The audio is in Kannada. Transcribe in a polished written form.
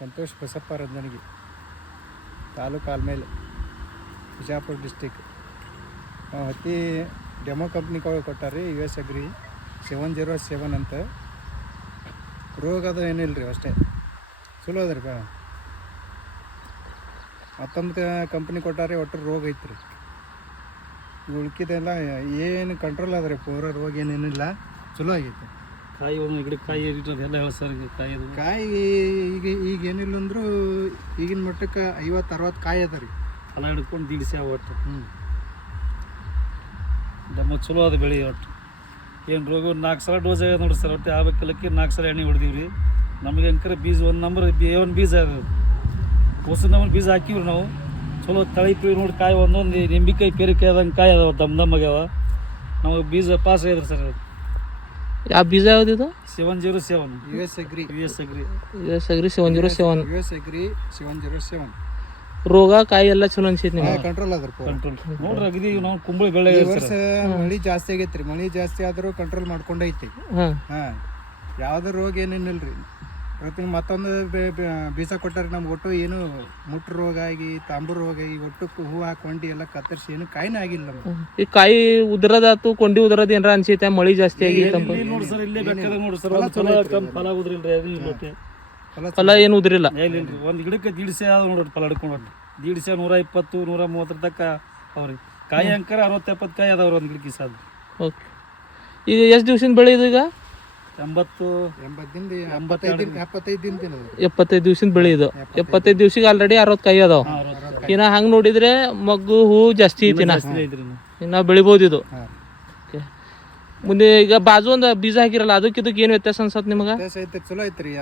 ಸಂತೋಷ್ ಬಸಪ್ಪ ರಂಜನಗಿ, ತಾಲೂಕು ಆಲ್ಮೇಲೆ, ಬಿಜಾಪುರ ಡಿಸ್ಟಿಕ್. ಹತ್ತಿ ಡೆಮೋ ಕಂಪ್ನಿ ಕೊಟ್ಟಾರ್ರಿ, US ಅಗ್ರಿ 707 ಅಂತ. ರೋಗ ಅದು ಏನಿಲ್ಲ ರೀ, ಅಷ್ಟೇ ಚಲೋ ಅದ ರೀ. ಮತ್ತೊಂದು ಕಂಪ್ನಿ ಕೊಟ್ಟಾರೆ, ಒಟ್ಟು ರೋಗ ಐತ್ರಿ. ಉಳ್ಕಿದೆಲ್ಲ ಏನು ಕಂಟ್ರೋಲ್ ಅದ ರೀ, ಪೂರ ರೋಗ ಏನೇನಿಲ್ಲ, ಚಲೋ ಆಗೈತೆ. ಕಾಯಿ ಒಂದು ಗಿಡ ಕಾಯಿ ಎಲ್ಲ ಹೇಳ ಸರ್. ಕಾಯಿ ಈಗ ಏನಿಲ್ಲ ಅಂದರೂ ಈಗಿನ ಮಟ್ಟಕ್ಕೆ 50-60 ಕಾಯಿ ಅದ ರೀ. ಫಲ ಹಿಡ್ಕೊಂಡು ದಿಡಿಸಿ ಒಟ್ಟು. ನಮ್ಮ ಚಲೋ ಅದು ಬೆಳೆ ಒಟ್ಟು. ಏನು ರೋಗ 4 ಸಲ ಡೋಸ್ ಆಗ್ಯದ ನೋಡಿ ಸರ್. ಒಟ್ಟು ಆಗ್ಬೇಕಲ್ಲಕ್ಕೆ 4 ಸಲ ಎಣ್ಣೆ ಹೊಡೆದೀವಿ ರೀ. ನಮಗೆ ಅಂಕರ ಬೀಜ ಒಂದು ನಂಬರ್ A1 ಬೀಜ ಅದು ಹೊಸ ನಂಬರ್ ಬೀಜ ಹಾಕಿವ್ರಿ ನಾವು. ಚಲೋ ತಳಿ ಪೀಳಿ ನೋಡಿ ಕಾಯಿ ಒಂದೊಂದು ನಿಂಬಿಕಾಯಿ ಪೇರಿಕಾಯಿ ಆದಂಗೆ ಕಾಯಿ ಅದಾವ, ದಮ್ ಆಗ್ಯಾವ. ನಮಗೆ ಬೀಜ ಪಾಸ್ ಆಗ್ಯದ್ರಿ ಸರ್. ಯಾವ ಬೀಜ ಯಾವ್ದಿದು? 707 US agri. US agri 707. US agri 707. ರೋಗ ಕಾಯಿ ಎಲ್ಲ ಚಲೋ ಅನ್ಸೈತಿ ನಿಮ್ಗೆ? ಕಂಟ್ರೋಲ್ ಅದ್ರ ಕಂಟ್ರೋಲ್ ನೋಡ್ರಿ. ಅಗದಿ ನಾವು ಕುಂಬಳಿ ಬೆಳೆ ಈ ವರ್ಷ ಮಳಿ ಜಾಸ್ತಿ ಆಗೈತ್ರಿ. ಮಳಿ ಜಾಸ್ತಿ ಆದ್ರೂ ಕಂಟ್ರೋಲ್ ಮಾಡ್ಕೊಂಡೈತಿ. ಯಾವ್ದು ರೋಗ ಏನೇನಿಲ್ರಿ. ಇವತ್ತಿನ ಮತ್ತೊಂದು ಬೀಜ ಕೊಟ್ಟಾರೆ ನಮ್ಗೆ. ಒಟ್ಟು ಏನು ಮುಟ್ಟು ರೋಗ ಆಗಿ, ತಾಂಬು ರೋಗ ಆಗಿ, ಒಟ್ಟು ಹೂ ಹಾಕೊಂಡು ಎಲ್ಲ ಕತ್ತರಿಸಿ ಏನು ಕಾಯಿನೇ ಆಗಿಲ್ಲ ನಮ್ಗೆ. ಈ ಕಾಯಿ ಉದ್ರದಾತು, ಕೊಂಡಿ ಉದ್ರದ ಏನಾರ ಅನ್ಸೈತೆ ಮಳಿ ಜಾಸ್ತಿ ಆಗಿ? ನೋಡಿ ಸರ್, ಇಲ್ಲೇ ಬೇಕಾದ ನೋಡಿ ಸರ್. ಫಲ ಉದ್ರಿಲ್ರಿ, ಫಲ ಏನು ಉದ್ರಿಲ್ಲ. ಇಲ್ರಿ. ಒಂದು ಗಿಡಕ್ಕೆ ದಿಡ್ಸೆ ಆದ ನೋಡ್ರಿ ಫಲ ಹಿಡ್ಕೊಂಡು. ದಿಡ್ಸೆ 120, 130 ತನಕ ಅವ್ರಿ. ಕಾಯಿ ಅಂಕರ 60-70 ಕಾಯಿ ಅದಾವ್ರಿ ಒಂದು ಗಿಡಕ್ಕೆ ಸಾಧ್ಯ. ಓಕೆ. ಈಗ ಎಷ್ಟು ದಿವ್ಸದಿಂದ ಬೆಳೆ ಇದು? ಈಗ 75 ದಿನ 75 ದಿವ್ಸದಿಂದ ಬೆಳೆ ಇದು. 75 ದಿವ್ಸಿಗೆ ಆಲ್ರೆಡಿ 60 ಕಾಯಿ ಅದಾವ. ಇನ್ನ ಹಂಗೆ ನೋಡಿದ್ರೆ ಮಗ್ಗು ಹೂ ಜಾಸ್ತಿ ಐತಿ, ಇನ್ನ ಬೆಳಿಬೋದು ಇದು. ಮುಂದೆ ಈಗ ಬಾಜು ಒಂದು ಬೀಜ ಹಾಕಿರಲ್ಲ, ಅದಕ್ಕೆ ಇದಕ್ಕೆ ಏನು ವ್ಯತ್ಯಾಸ ಅನ್ಸತ್ ನಿಮಗೆ? ಚಲೋ ಐತ್ರಿ.